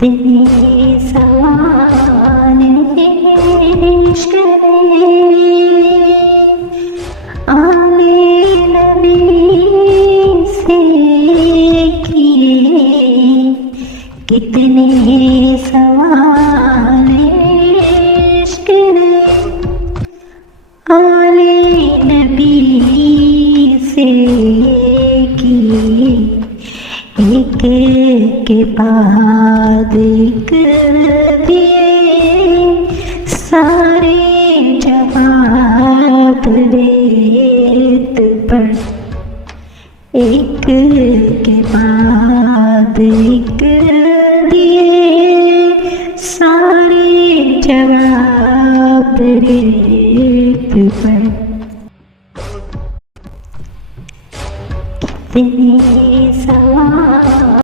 कितने सवाल इश्क में आने नबी से किए, कितने सवाल इश्क में आने नबी से किए, एक के बाद एक दिए, सारे जवाब रेत पर, एक के बाद एक